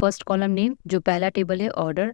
First column name जो पहला table है order.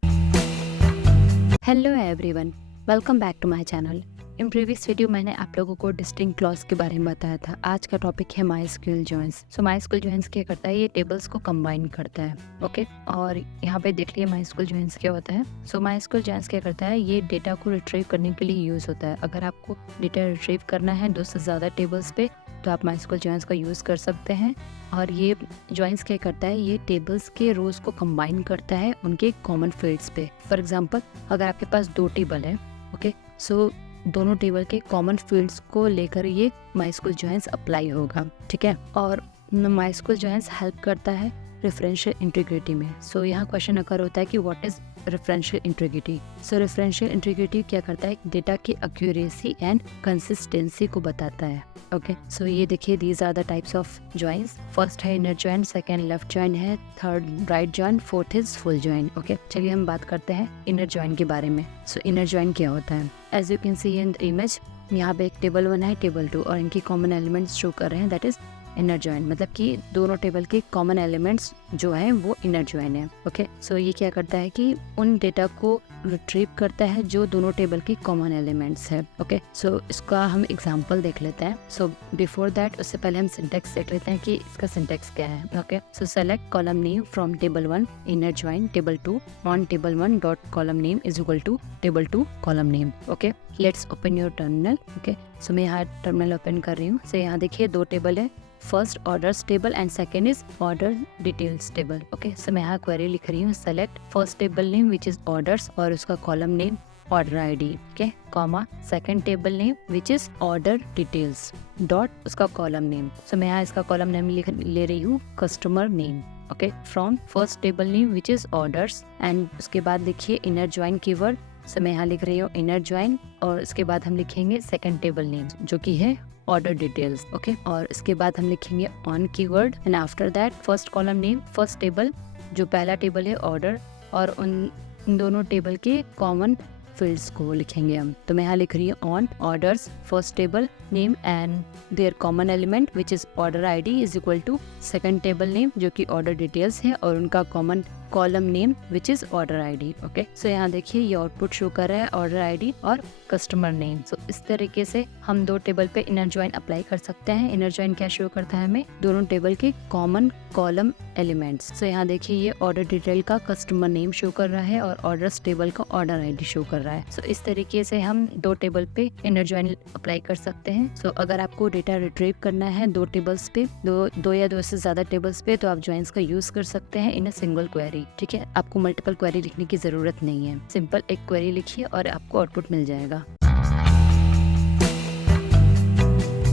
Hello everyone, welcome back to my channel. In previous video मैंने आप लोगों को डिस्टिंक्ट क्लॉज के बारे में बताया था। आज का टॉपिक है माइस्क्यूएल जॉइंस। सो माइस्क्यूएल जॉइंस क्या करता है, ये टेबल्स को कंबाइन करता है। ओके, और यहाँ पे देख लिया माइस्क्यूएल जॉइंस क्या होता है। सो माइस्क्यूएल जॉइंस क्या करता है, ये डेटा को रिट्रीव करने के लिए यूज होता है। अगर आपको डेटा रिट्रीव करना है 2 से ज़्यादा टेबल्स पे तो आप माइस्क्यूएल जॉइंस का यूज़ कर सकते हैं। और ये जॉइंस क्या करता है, ये टेबल्स के रोज को कंबाइन करता है उनके कॉमन फील्ड्स पे। फॉर एग्जांपल, अगर आपके पास 2 टेबल है, ओके, सो दोनों टेबल के कॉमन फील्ड्स को लेकर ये माइस्क्यूएल जॉइंस अप्लाई होगा, ठीक है। और माइस्क्यूएल जॉइंस हेल्प करता है रेफरेंशियल इंटीग्रिटी में। सो यहाँ क्वेश्चन अकर होता है कि what is referential integrity. So referential integrity क्या करता है, डेटा की एक्यूरेसी एंड कंसिस्टेंसी को बताता है। ओके, सो ये देखिए, these are the types of joins. First है inner join, second left join है, third right join, fourth is full join. Okay, चलिए हम बात करते हैं इनर जॉइन के बारे में। सो इनर जॉइन क्या होता है, as you can see in the image, यहाँ पे एक टेबल 1 है, टेबल 2, और इनकी कॉमन एलिमेंट्स शो कर रहे हैं, दैट इज इनर जॉइन। मतलब कि दोनों टेबल के कॉमन एलिमेंट्स जो है वो इनर जॉइन है। ओके, सो ये क्या करता है कि उन डेटा को रिट्रीव करता है जो दोनों टेबल की कॉमन एलिमेंट्स है। ओके, सो इसका हम एग्जांपल देख लेते हैं। सो बिफोर दैट, उससे पहले हम सिंटेक्स देख लेते हैं कि इसका सिंटेक्स क्या है। Okay, so select column name from table 1 inner join table 2 on table 1 dot column name is equal to table 2 column name. Okay, let's open your terminal. Okay, so मैं यहाँ टर्मिनल ओपन कर रही हूँ। सो यहाँ देखिए 2 table है, first orders table and second is order details table. Okay, so मैं यहाँ क्वेरी लिख रही हूँ, select first table name which is orders और उसका column name order ID, okay, comma second table name which is order details dot उसका column name. So मैं यहाँ इसका कॉलम नेम ले रही हूँ customer name. Okay, from first table name which is orders, and उसके बाद लिखिए इनर ज्वाइन कीवर्ड। सो मैं यहाँ लिख रही हूँ इनर ज्वाइन, और उसके बाद हम लिखेंगे सेकेंड टेबल नेम जो कि है ऑर्डर डिटेल्स। ओके, और इसके बाद हम लिखेंगे on keyword, and after that first column name, first table जो पहला टेबल है ऑर्डर, और उन दोनों टेबल के कॉमन फील्ड्स को लिखेंगे हम। तो मैं यहाँ लिख रही हूँ on orders first table name and their common element which is order ID is equal to second table name जो कि ऑर्डर डिटेल्स है और उनका common column name which is order ID. Okay, so यहाँ देखिए ये आउटपुट शो कर रहा है ऑर्डर आईडी और कस्टमर नेम। सो इस तरीके से हम 2 टेबल पे इनर ज्वाइन अप्लाई कर सकते हैं। इनर ज्वाइन क्या शो करता है हमें, दोनों टेबल के कॉमन कॉलम एलिमेंट्स। सो यहाँ देखिए ये ऑर्डर डिटेल का कस्टमर नेम शो कर रहा है और ऑर्डर्स टेबल का ऑर्डर आईडी शो कर रहा है। सो इस तरीके से हम 2 टेबल पे इनर ज्वाइन अप्लाई कर सकते हैं। सो अगर आपको डेटा रिट्रीव करना है 2 टेबल्स पे, दो या 2 से ज्यादा टेबल्स पे, तो आप ज्वाइंस का यूज कर सकते हैं इन अ सिंगल क्वेरी। ठीक है, आपको मल्टीपल क्वेरी लिखने की जरूरत नहीं है, सिंपल एक क्वेरी लिखिए और आपको आउटपुट मिल जाएगा।